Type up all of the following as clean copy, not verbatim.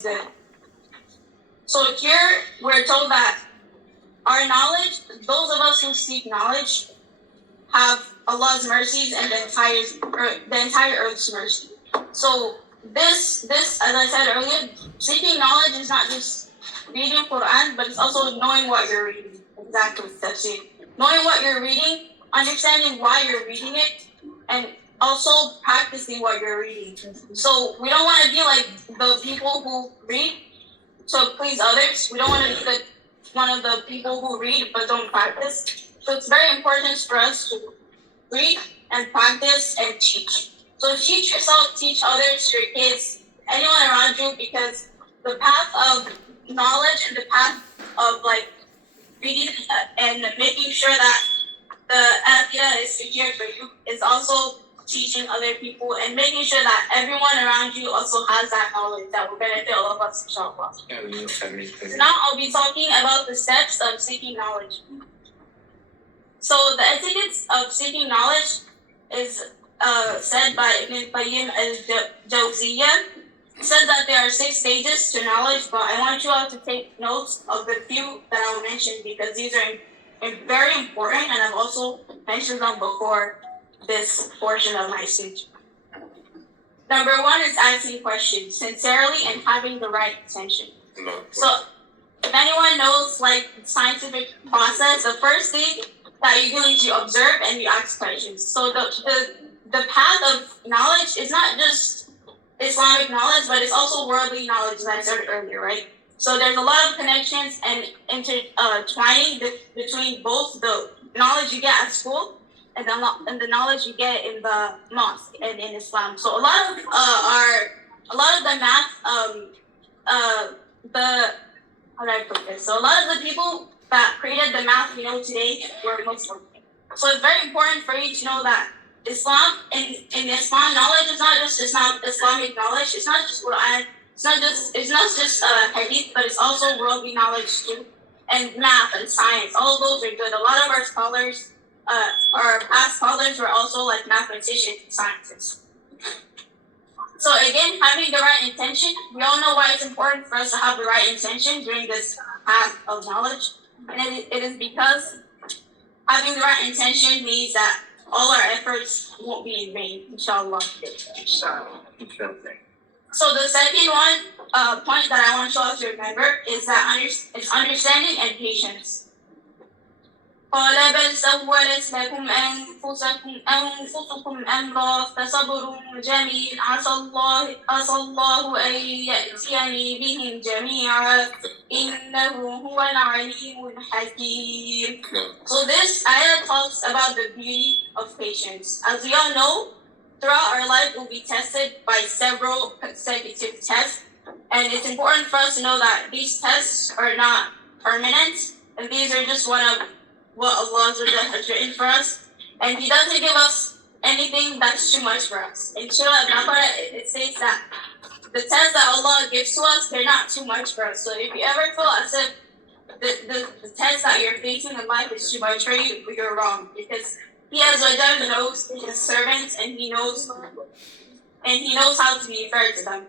good. So here we're told that our knowledge, those of us who seek knowledge, have Allah's mercies and the entire earth's mercy. So this, as I said earlier, seeking knowledge is not just reading Quran, but it's also knowing what you're reading. Exactly, Tafsir. Knowing what you're reading, understanding why you're reading it, and also practicing what you're reading. So we don't want to be like the people who read to please others. We don't want to be one of the people who read but don't practice. So it's very important for us to read and practice and teach. So teach yourself, teach others, your kids, anyone around you, because the path of knowledge and the path of reading and making sure that the akhirah is secure for you is also teaching other people and making sure that everyone around you also has that knowledge that will benefit all of us, inshallah. So now I'll be talking about the steps of seeking knowledge. So the etiquettes of seeking knowledge is said by Ibn Qayyim al-Jawziyah. It says that there are 6 stages to knowledge, but I want you all to take notes of the few that I'll mention because these are very important, and I've also mentioned them before this portion of my speech. Number 1 is asking questions sincerely and having the right intention. So if anyone knows scientific process, the first thing that you do is you observe and you ask questions. So the path of knowledge is not just Islamic knowledge, but it's also worldly knowledge, as I said earlier, right? So there's a lot of connections and intertwining between both the knowledge you get at school and the knowledge you get in the mosque and in Islam. So a lot of the math, how do I put this? So a lot of the people that created the math we know today were Muslim. So it's very important for you to know that Islam, in Islam, knowledge is not just Islamic knowledge. It's not just Quran. It's not just hadith, but it's also worldly knowledge too, and math and science. All of those are good. A lot of our scholars, our past scholars, were also mathematicians and scientists. So again, having the right intention. We all know why it's important for us to have the right intention during this path of knowledge, and it is because having the right intention means that all our efforts won't be in vain, inshallah. So the second point that I want you all to remember is that it's understanding and patience. قال بل سولت لكم أنفسكم أمرا فصبر جميل عسى الله أن يأتيني بهم جميعا إنه هو العليم الحكيم. So this ayah talks about the beauty of patience. As we all know, throughout our life we'll be tested by several consecutive tests, and it's important for us to know that these tests are not permanent, and these are just one of what Allah has written for us, and He doesn't give us anything that's too much for us. In Surah Al-Baqarah, it states that the tests that Allah gives to us, they're not too much for us. So if you ever feel as if the test that you're facing in life is too much for you, you're wrong, because He knows His servants, and He knows how to be fair to them.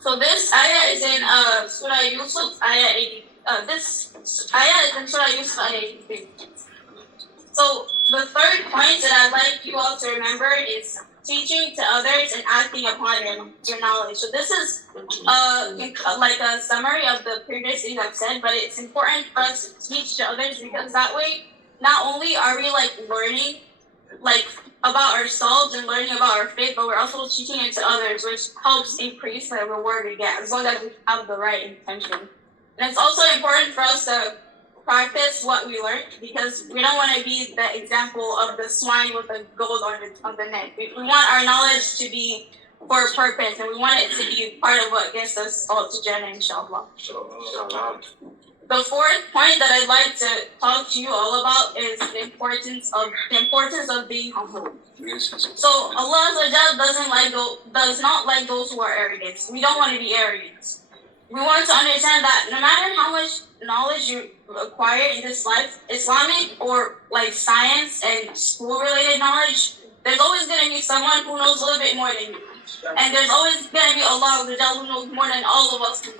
So this ayah is in Surah Yusuf, ayah 80. This ayah is in Surah Yusuf, ayah 83. So the third point that I'd like you all to remember is teaching to others and acting upon your knowledge. So this is a summary of the previous things I've said, but it's important for us to teach to others, because that way, not only are we learning about ourselves and learning about our faith, but we're also teaching it to others, which helps increase the reward we get as long as we have the right intention. And it's also important for us to practice what we learn, because we don't want to be the example of the swine with the gold on the neck. We want our knowledge to be for a purpose, and we want it to be part of what gets us all to Jannah, inshallah. The fourth point that I'd like to talk to you all about is the importance of being humble. So Allah does not like those who are arrogant. We don't want to be arrogant. We want to understand that no matter how much knowledge you acquire in this life, Islamic or science and school-related knowledge, there's always going to be someone who knows a little bit more than you. And there's always going to be Allah who knows more than all of us combined.